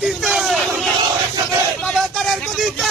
গদিতে। বাবা তারের গদিতে।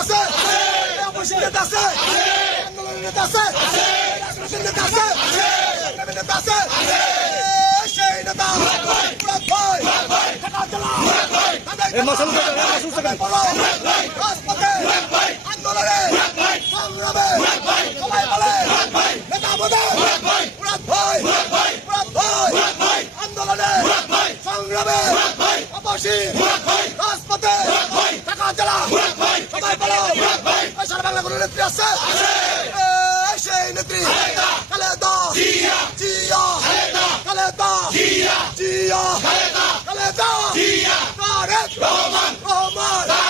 আছে? বৈশিষ্ট্য আছে? আন্দোলনের আছে? রাজনীতির আছে? আছে? সেই নেতা। আন্দোলনে। সংগ্রামে। সবাই বলে। নেতা বোধ আন্দোলনে। সংগ্রামে। অপসী রাজপথে। আছে? সেই নেত্রী। খালেদা। জিয়া। জিয়া। খালেদা। জিয়া। জিয়া। খালেদা। জিয়া। তারেক রহমান। রহমান।